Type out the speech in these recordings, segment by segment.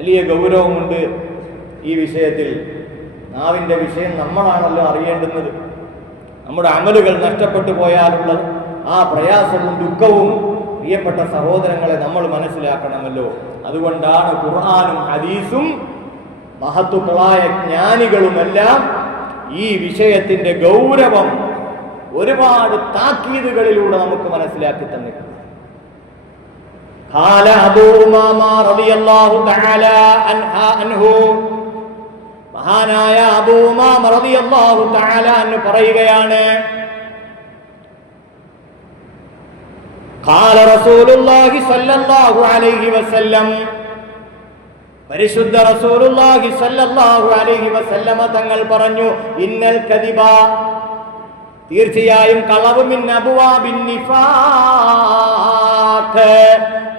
വലിയ ഗൗരവമുണ്ട് ഈ വിഷയത്തിൽ. നാവിൻ്റെ വിഷയം നമ്മളാണല്ലോ അറിയേണ്ടുന്നത്. നമ്മുടെ അമലുകൾ നഷ്ടപ്പെട്ടു പോയാലുള്ള ആ പ്രയാസവും ദുഃഖവും പ്രിയപ്പെട്ട സഹോദരങ്ങളെ നമ്മൾ മനസ്സിലാക്കണമല്ലോ. അതുകൊണ്ടാണ് ഖുർആനും ഹദീസും മഹത്തുക്കളായ ജ്ഞാനികളുമെല്ലാം ഈ വിഷയത്തിന്റെ ഗൗരവം ഒരുപാട് താക്കീതുകളിലൂടെ നമുക്ക് മനസ്സിലാക്കി തന്നിട്ടുണ്ട്. ഖാല അബൂ ഉമാമ റളിയല്ലാഹു തആല അൻഹു, മഹാനായ അബൂ ഉമാമ റളിയല്ലാഹു തആല അൻഹു പറയുകയാണ്, ഖാല റസൂലുള്ളാഹി സ്വല്ലല്ലാഹു അലൈഹി വസല്ലം, പരിശുദ്ധ റസൂലുള്ളാഹി സ്വല്ലല്ലാഹു അലൈഹി വസല്ലമ തങ്ങൾ പറഞ്ഞു, ഇന്നൽ കദിബ, തീർച്ചയായും കളവ്, മിൻ അബ്വാബിൻ നിഫാഖ്,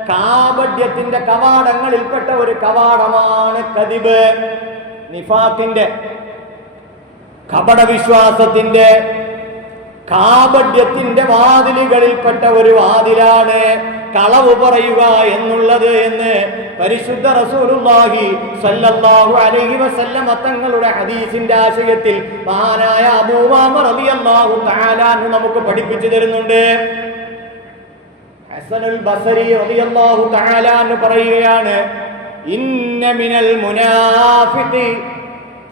കാപട്യത്തിന്റെ കവാടങ്ങളിൽപ്പെട്ട ഒരു കവാടമാണ് കദിബ്. നിഫാഖിന്റെ, കപടവിശ്വാസത്തിന്റെ, കാപട്യത്തിന്റെ വാതിലുകളിൽപ്പെട്ട ഒരു വാതിലാണ് കളവ് പറയുക എന്നുള്ളത് എന്ന് പരിശുദ്ധ റസൂലുള്ളാഹി സ്വല്ലല്ലാഹു അലൈഹി വസല്ലം തങ്ങളുടെ ഹദീസിന്റെ ആശയത്തിൽ മഹാനായ അബൂ ഉമാമ റളിയല്ലാഹു തആല അൻഹു നമുക്ക് പഠിപ്പിച്ചു തരുന്നുണ്ട്. ഹസനുൽ ബസരി റളിയല്ലാഹു തആല അൻഹു പറയുകയാണ്, ഇന്ന മിനൽ മുനാഫിഖി,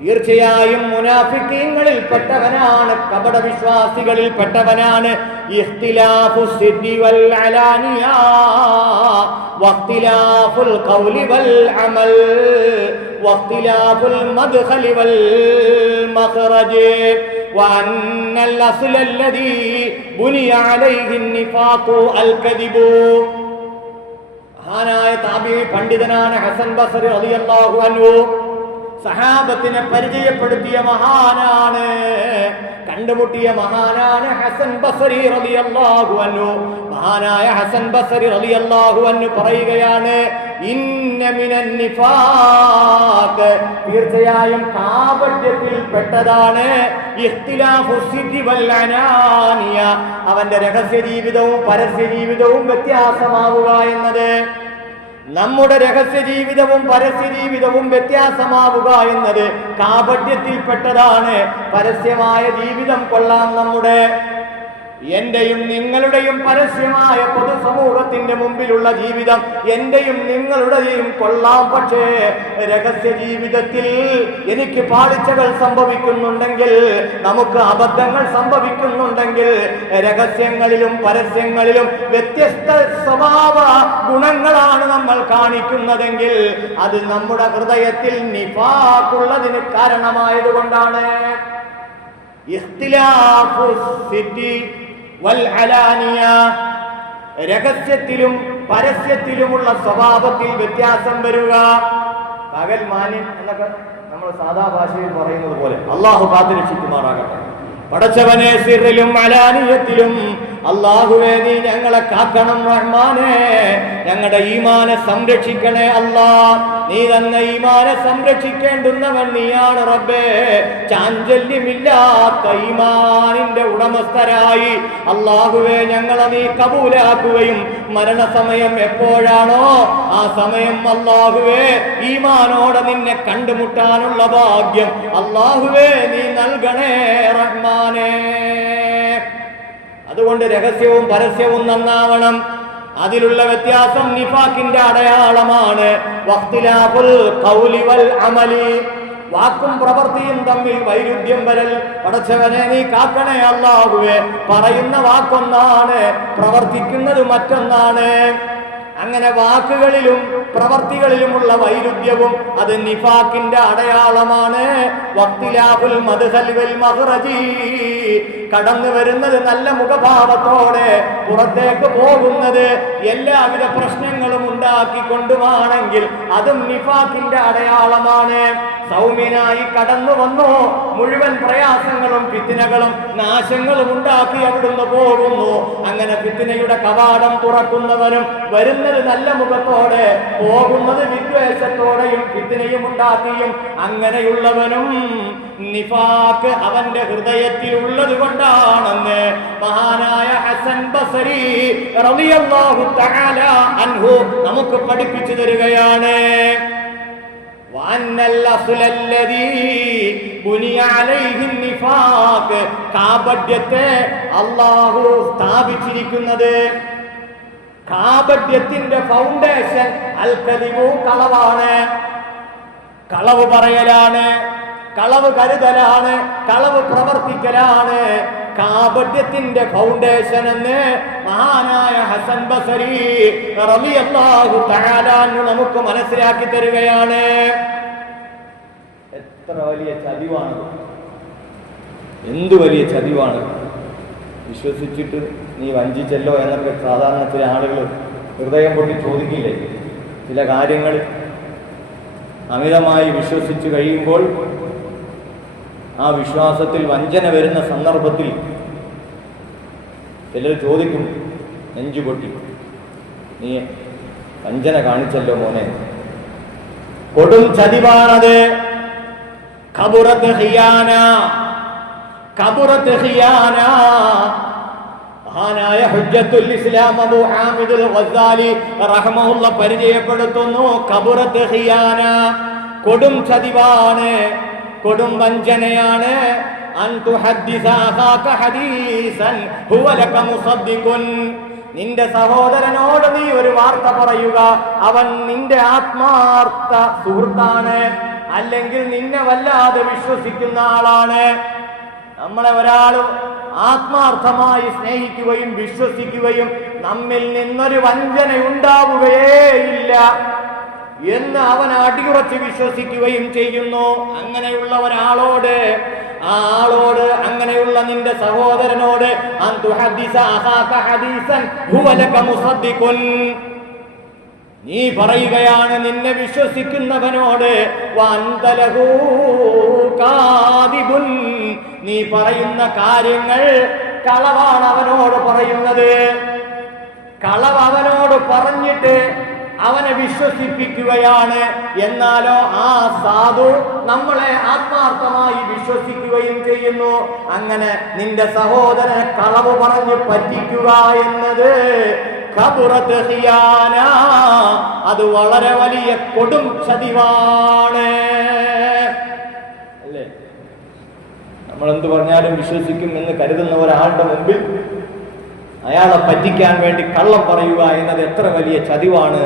തീർച്ചയായും മുനാഫിഖീങ്ങളിൽ പെട്ടവനാണ്, കപട വിശ്വാസികളിൽ പെട്ടവനാണ്, ഇഖ്തിലാഫു സിദ്ദി വൽ അലാനിയ വഖ്തിലാഫുൽ ഖൗലി വൽ അമൽ വഖ്തിലാഫുൽ മദ്ഖലി വൽ മഖ്റജ് വഅന്നൽ അസ്ല അല്ലദീ ബുനിയ അലൈഹി നിഫാഖു അൽ കദിബു. മഹാനായ താബിഈ പണ്ഡിതനാണ് ഹസൻ ബസരി റളിയല്ലാഹു അൻഹു. സഹാബത്തിനെ പരിചയപ്പെടുത്തിയ മഹാനാണ്, കണ്ടുമുട്ടിയ മഹാനാണ് ഹസൻ ബസരി റളിയല്ലാഹു അൻഹു. മഹാനായ ഹസൻ ബസരി റളിയല്ലാഹു അൻഹു പറയുകയാണ്, ഇന്ന മിനൻ നിഫാഖ്, തീർച്ചയായും കാപട്യത്തിൽ പെട്ടതാണ് ഇഖ്തിലാഫു സിദ്ദി വൽ അനാനിയ, അവന്റെ രഹസ്യ ജീവിതവും പരസ്യ ജീവിതവും വ്യത്യാസമാവുക എന്നത്. നമ്മുടെ രഹസ്യ ജീവിതവും പരസ്യ ജീവിതവും വ്യത്യാസമാവുക എന്നത് കാപട്യത്തിൽപ്പെട്ടതാണ്. പരസ്യമായ ജീവിതം കൊള്ളാം, നമ്മുടെ എന്റെയും നിങ്ങളുടെയും പരസ്യമായ പൊതുസമൂഹത്തിന്റെ മുമ്പിലുള്ള ജീവിതം എന്റെയും നിങ്ങളുടെയും കൊള്ളാം. പക്ഷേ രഹസ്യ ജീവിതത്തിൽ എനിക്ക് പാളിച്ചകൾ സംഭവിക്കുന്നുണ്ടെങ്കിൽ, നമുക്ക് അബദ്ധങ്ങൾ സംഭവിക്കുന്നുണ്ടെങ്കിൽ, രഹസ്യങ്ങളിലും പരസ്യങ്ങളിലും വ്യത്യസ്ത സ്വഭാവ ഗുണങ്ങളാണ് നമ്മൾ കാണിക്കുന്നതെങ്കിൽ അത് നമ്മുടെ ഹൃദയത്തിൽ നിഫാഖുള്ളതിന് കാരണമായതുകൊണ്ടാണ്. ഇഖ്തിലാഫു സിദ്ദി വൽ അലാനിയ, രഹസ്യത്തിലും പരസ്യത്തിലുമുള്ള സ്വഭാവത്തിൽ വ്യത്യാസം വരിക. പകൽ മാന്യം എന്നൊക്കെ നമ്മൾ സാധാ ഭാഷയിൽ പറയുന്നത് പോലെ അള്ളാഹു കാത്തുരക്ഷിക്കുമാറാകട്ടെ. പടച്ചവനെ, സിറിലും അലാനിയത്തിലും അല്ലാഹുവേ നീ ഞങ്ങളെ കാക്കണം റഹ്മാനേ, ഞങ്ങളുടെ ഈമാനെ സംരക്ഷിക്കണേ അല്ലാ. നീ തന്നെ ഈമാനെ സംരക്ഷിക്കേണ്ടുന്നവൻ നീയാണ് റബ്ബേ. ചാഞ്ചല്യമില്ലാത്ത ഈമാനിന്റെ ഉടമസ്ഥരായി അല്ലാഹുവേ ഞങ്ങളെ നീ കബൂലാക്കുകയും മരണസമയം എപ്പോഴാണോ ആ സമയം അല്ലാഹുവേ ഈമാനോടെ നിന്നെ കണ്ടുമുട്ടാനുള്ള ഭാഗ്യം അല്ലാഹുവേ നീ നൽകണേ റഹ്മാനേ. അതുകൊണ്ട് രഹസ്യവും പരസ്യവും നന്നാവണം. അതിലുള്ള വ്യത്യാസം നിഫാഖിന്റെ അടയാളമാണ്. വഖ്തിലാഫുൽ ഖൗലി വൽ അമലി, വാക്കും പ്രവൃത്തിയും തമ്മിൽ വൈരുദ്ധ്യം വരൽ. പടച്ചവനെ നീ കാക്കണേ അല്ലാഹുവേ. പറയുന്ന വാക്കൊന്നാണ്, പ്രവർത്തിക്കുന്നത് മറ്റൊന്നാണ്. അങ്ങനെ വാക്കുകളിലും പ്രവർത്തികളിലുമുള്ള വൈരുദ്ധ്യവും അത് നിഫാഖിന്റെ അടയാളമാണ്. വഖ്തിലാഫുൽ മദ്ഖലി വൽ മഖ്റജി, കടന്നു വരുന്നത് നല്ല മുഖഭാവത്തോടെ, പുറത്തേക്ക് പോകുന്നത് എല്ലാവിധ പ്രശ്നങ്ങളും ഉണ്ടാക്കിക്കൊണ്ടുമാണെങ്കിൽ അതും നിഫാഖിന്റെ അടയാളമാണ്. സൗമ്യനായി കടന്നു വന്നു മുഴുവൻ പ്രയാസങ്ങളും ഫിത്നകളും നാശങ്ങളും ഉണ്ടാക്കി അവിടുന്ന് പോകുന്നു. അങ്ങനെ ഫിത്നയുടെ കവാടം തുറക്കുന്നവനും വരുന്നത് നല്ല മുഖത്തോടെ, പോകുന്നത് വിദ്വേഷത്തോടെയും ഫിത്നയും ഉണ്ടാക്കിയും അങ്ങനെയുള്ളവനും നിഫാഖ് അവന്റെ ഹൃദയത്തിൽ ഉള്ളത് കൊണ്ടാണെന്ന് മഹാനായ ഹസൻ ബസരി റളിയല്ലാഹു തആല അൻഹു നമുക്ക് പഠിപ്പിച്ചു തരികയാണ്. കാപട്യത്തെ അല്ലാഹു സ്ഥാപിച്ചിരിക്കുന്നത്, കാപട്യത്തിന്റെ ഫൗണ്ടേഷൻ അൽ കദിബു കളവാണ്, കളവ് പറയലാണ്, കളവ് കരുതലാണ്, കളവ് പ്രവർത്തിക്കലാണ് കാപട്യത്തിന്റെ ഫൗണ്ടേഷൻ എന്ന് മഹാനായ ഹസൻ ബസരി റളിയല്ലാഹു തആല അൻഹു നമുക്ക് മനസ്സിലാക്കി തരികയാണ്. എത്ര വലിയ ചതിവാണ്, എന്തു വലിയ ചതിവാണ്. വിശ്വസിച്ചിട്ട് നീ വഞ്ചിച്ചല്ലോ എന്നൊക്കെ സാധാരണ ചില ആളുകൾ ഹൃദയം പൊട്ടി ചോദിക്കില്ലേ? ചില കാര്യങ്ങൾ അമിതമായി വിശ്വസിച്ച് കഴിയുമ്പോൾ ആ വിശ്വാസത്തിൽ വഞ്ചന വരുന്ന സന്ദർഭത്തിൽ ചിലർ ചോദിക്കും, നെഞ്ചു പൊട്ടി, നീ വഞ്ചന കാണിച്ചല്ലോ മോനെ. കൊടും ചതിവാണത്. കബുറത്ത് ഖിയാന, കബുറത്ത് ഖിയാന. മഹാനായ ഹുജ്ജത്തുൽ ഇസ്ലാം അബൂ ഹാമിദുൽ ഗസ്സാലി റഹ്മഹുല്ലാഹ് പരിചയപ്പെടുത്തുന്നു, കബുറത്ത് ഖിയാന, കൊടും ചതിവാണ്, കൊടും വഞ്ചനയാണ്. നിന്റെ സഹോദരനോട് നീ ഒരു വാർത്ത പറയുക, അവൻ നിന്റെ ആത്മാർത്ഥ സുഹൃത്താണ്, അല്ലെങ്കിൽ നിന്നെ വല്ലാതെ വിശ്വസിക്കുന്ന ആളാണ്. നമ്മളെ ഒരാൾ ആത്മാർത്ഥമായി സ്നേഹിക്കുകയും വിശ്വസിക്കുകയും നമ്മിൽ നിന്നൊരു വഞ്ചന ഉണ്ടാവുകയേയില്ല എന്ന് അവൻ അടിയുറച്ച് വിശ്വസിക്കുകയും ചെയ്യുന്നു. അങ്ങനെയുള്ള ഒരാളോട്, ആ ആളോട്, അങ്ങനെയുള്ള നിന്റെ സഹോദരനോട് നീ പറയുകയാണ് നിന്നെ വിശ്വസിക്കുന്നവനോട്, നീ പറയുന്ന കാര്യങ്ങൾ കളവാണ് അവനോട് പറയുന്നത്. കളവ് അവനോട് പറഞ്ഞിട്ട് അവനെ വിശ്വസിപ്പിക്കുകയാണ്. എന്നാലോ ആ സാധു നമ്മളെ ആത്മാർത്ഥമായി വിശ്വസിക്കുകയും ചെയ്യുന്നു. അങ്ങനെ നിന്റെ സഹോദരനെ കളവ് പറഞ്ഞ് പറ്റിക്കുക എന്നത് കബുറത്ത് ഖിയാന, അത് വളരെ വലിയ കൊടും ചതിവാണ്. അല്ലേ? നമ്മളെന്ത് പറഞ്ഞാലും വിശ്വസിക്കും എന്ന് കരുതുന്ന ഒരാളുടെ മുമ്പിൽ അയാളെ പറ്റിക്കാൻ വേണ്ടി കള്ളം പറയുക എന്നത് എത്ര വലിയ ചതിവാണ്.